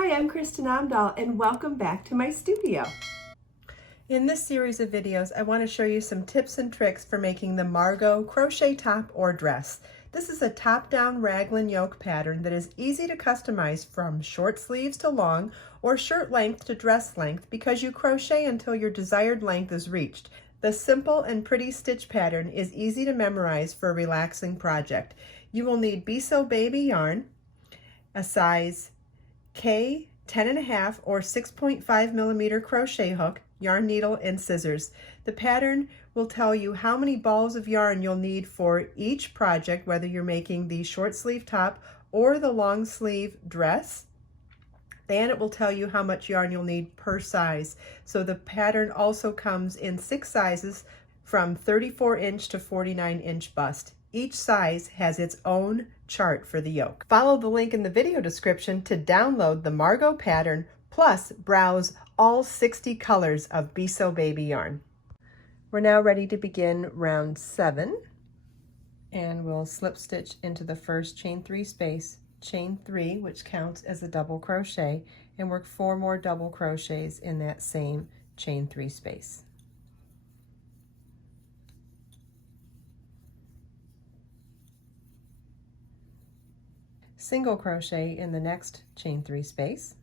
Hi, I'm Kristen Amdahl and welcome back to my studio. In this series of videos, I want to show you some tips and tricks for making the Margot crochet top or dress. This is a top-down raglan yoke pattern that is easy to customize from short sleeves to long or shirt length to dress length because you crochet until your desired length is reached. The simple and pretty stitch pattern is easy to memorize for a relaxing project. You will need Be So Baby yarn, a size K 10.5 or 6.5 millimeter crochet hook, yarn needle, and scissors. The pattern will tell you how many balls of yarn you'll need for each project, whether you're making the short sleeve top or the long sleeve dress. And it will tell you how much yarn you'll need per size. So the pattern also comes in 6 sizes from 34-inch to 49-inch bust. Each size has its own chart for the yoke. Follow the link in the video description to download the Margot pattern, plus browse all 60 colors of Be So Baby yarn. We're now ready to begin round 7, and we'll slip stitch into the first chain 3 space, chain 3, which counts as a double crochet, and work 4 more double crochets in that same chain 3 space. Single crochet in the next chain 3 space,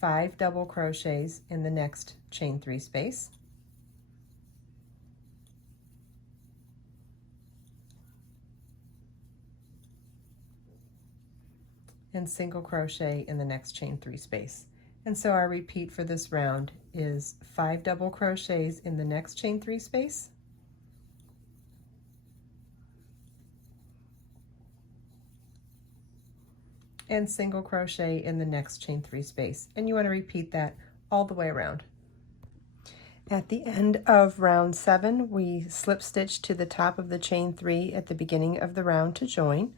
5 double crochets in the next chain 3 space, and single crochet in the next chain 3 space. And so our repeat for this round is 5 double crochets in the next chain 3 space, and single crochet in the next chain 3 space. And you want to repeat that all the way around. At the end of round 7, we slip stitch to the top of the chain 3 at the beginning of the round to join.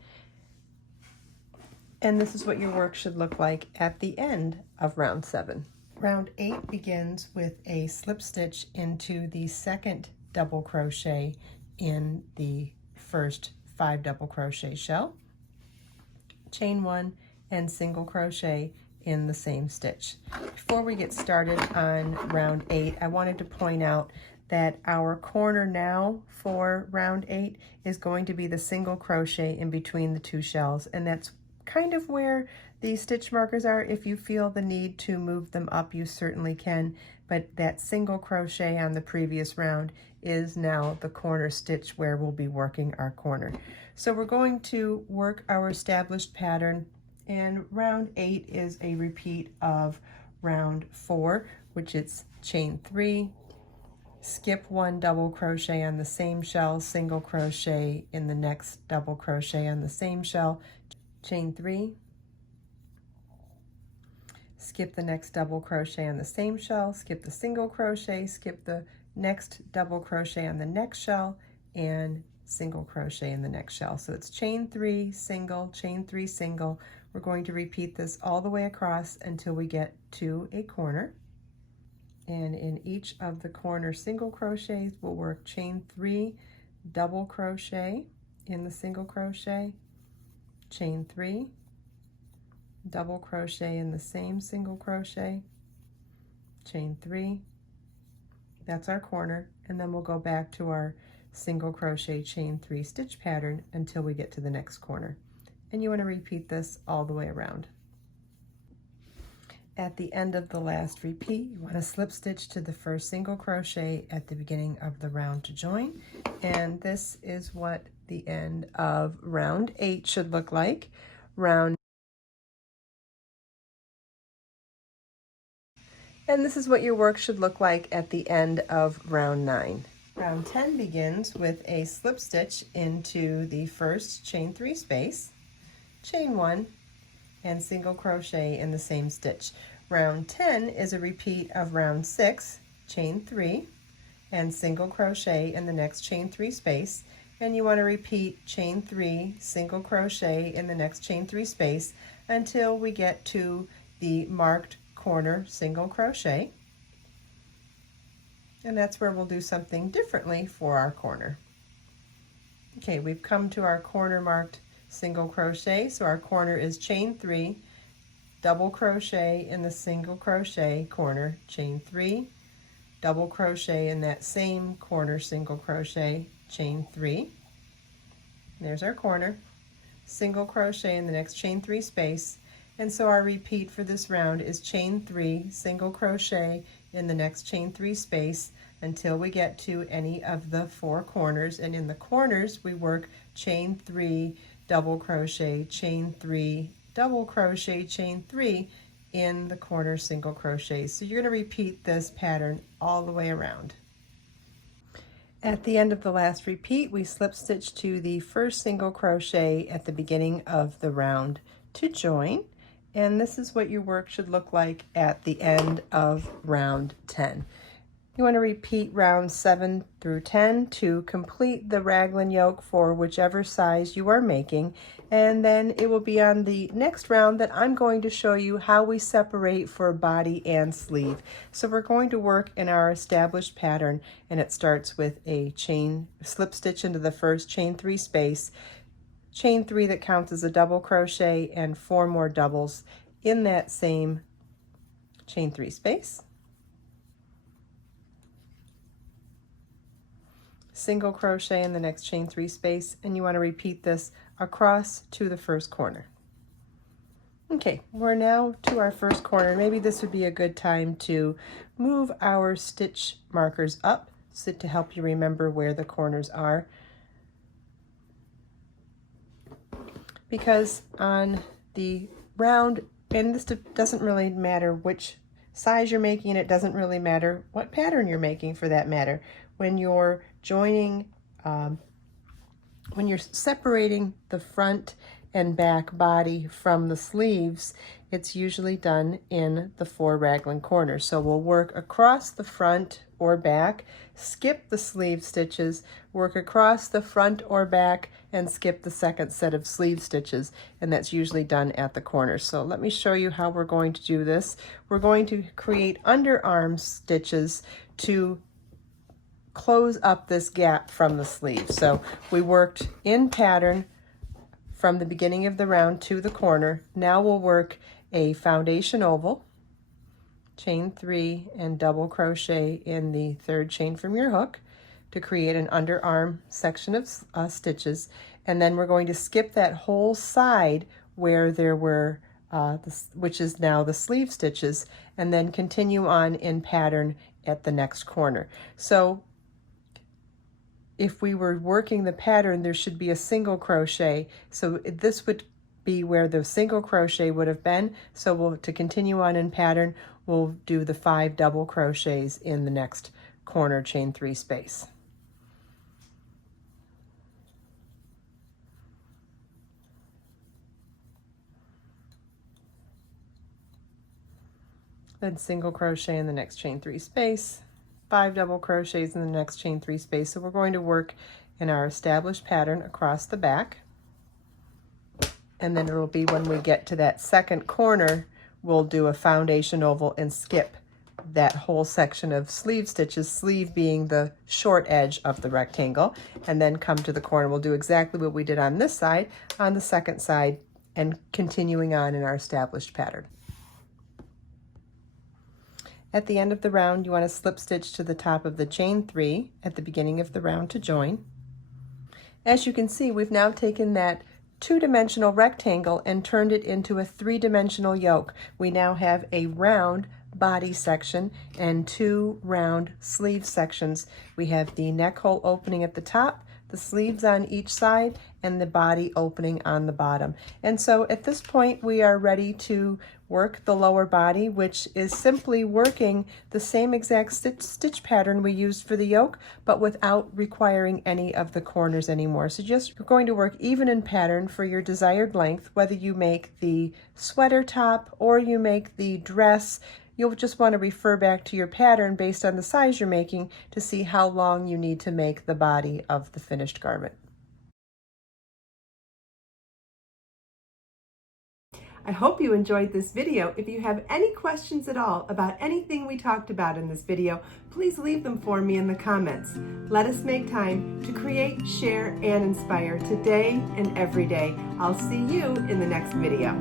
And this is what your work should look like at the end of round 7. Round 8 begins with a slip stitch into the second double crochet in the first 5 double crochet shell, chain 1, and single crochet in the same stitch. Before we get started on round 8, I wanted to point out that our corner now for round 8 is going to be the single crochet in between the 2 shells, and that's kind of where the stitch markers are. If you feel the need to move them up, you certainly can, but that single crochet on the previous round is now the corner stitch where we'll be working our corner. So we're going to work our established pattern, and round 8 is a repeat of round 4, which is chain 3, skip 1 double crochet on the same shell, single crochet in the next double crochet on the same shell, chain 3, skip the next double crochet on the same shell, skip the single crochet, skip the next double crochet on the next shell, and single crochet in the next shell. So it's chain 3, single, chain 3, single. We're going to repeat this all the way across until we get to a corner. And in each of the corner single crochets, we'll work chain 3, double crochet in the single crochet, chain 3, double crochet in the same single crochet, chain 3, that's our corner, and then we'll go back to our single crochet chain 3 stitch pattern until we get to the next corner. And you want to repeat this all the way around. At the end of the last repeat, you want to slip stitch to the first single crochet at the beginning of the round to join, and this is what the end of round 8 should look like. And this is what your work should look like at the end of round 9. Round 10 begins with a slip stitch into the first chain 3 space, chain 1, and single crochet in the same stitch. Round 10 is a repeat of round 6, chain 3, and single crochet in the next chain 3 space, and you want to repeat chain 3, single crochet in the next chain 3 space until we get to the marked corner single crochet, and that's where we'll do something differently for our corner. Okay, we've come to our corner marked single crochet, so our corner is chain 3, double crochet in the single crochet corner, chain 3, double crochet in that same corner, single crochet, chain 3. There's our corner, single crochet in the next chain 3 space, and so our repeat for this round is chain 3, single crochet in the next chain 3 space until we get to any of the 4 corners, and in the corners we work chain 3, double crochet, chain 3, double crochet, chain 3 in the corner single crochet. So you're going to repeat this pattern all the way around. At the end of the last repeat, we slip stitch to the first single crochet at the beginning of the round to join, and this is what your work should look like at the end of round 10. You want to repeat rounds 7 through 10 to complete the raglan yoke for whichever size you are making, and then it will be on the next round that I'm going to show you how we separate for body and sleeve. So we're going to work in our established pattern, and it starts with a chain slip stitch into the first chain 3 space, chain 3 that counts as a double crochet, and 4 more doubles in that same chain 3 space. Single crochet in the next chain 3 space, and you want to repeat this across to the first corner. Okay, we're now to our first corner. Maybe this would be a good time to move our stitch markers up so to help you remember where the corners are, because on the round, and this doesn't really matter which size you're making, it doesn't really matter what pattern you're making for that matter. When you're joining, when you're separating the front and back body from the sleeves, it's usually done in the 4 raglan corners. So we'll work across the front or back, skip the sleeve stitches, work across the front or back, and skip the second set of sleeve stitches, and that's usually done at the corners. So let me show you how we're going to do this. We're going to create underarm stitches to close up this gap from the sleeve. So we worked in pattern from the beginning of the round to the corner. Now we'll work a foundation oval, chain 3, and double crochet in the 3rd chain from your hook to create an underarm section of stitches, and then we're going to skip that whole side where there were which is now the sleeve stitches, and then continue on in pattern at the next corner. So if we were working the pattern, there should be a single crochet. So this would be where the single crochet would have been. So to continue on in pattern, we'll do the 5 double crochets in the next corner chain 3 space. Then single crochet in the next chain 3 space, 5 double crochets in the next chain 3 space. So we're going to work in our established pattern across the back, and then it'll be when we get to that second corner, we'll do a foundation oval and skip that whole section of sleeve stitches, sleeve being the short edge of the rectangle, and then come to the corner. We'll do exactly what we did on this side, on the second side, and continuing on in our established pattern. At the end of the round, you want to slip stitch to the top of the chain 3 at the beginning of the round to join. As you can see, we've now taken that 2-dimensional rectangle and turned it into a 3-dimensional yoke. We now have a round body section and 2 round sleeve sections. We have the neck hole opening at the top, the sleeves on each side, and the body opening on the bottom. And so at this point, we are ready to work the lower body, which is simply working the same exact stitch pattern we used for the yoke, but without requiring any of the corners anymore. So just you're going to work even in pattern for your desired length, whether you make the sweater top or you make the dress. You'll just want to refer back to your pattern based on the size you're making to see how long you need to make the body of the finished garment. I hope you enjoyed this video. If you have any questions at all about anything we talked about in this video, please leave them for me in the comments. Let us make time to create, share, and inspire today and every day. I'll see you in the next video.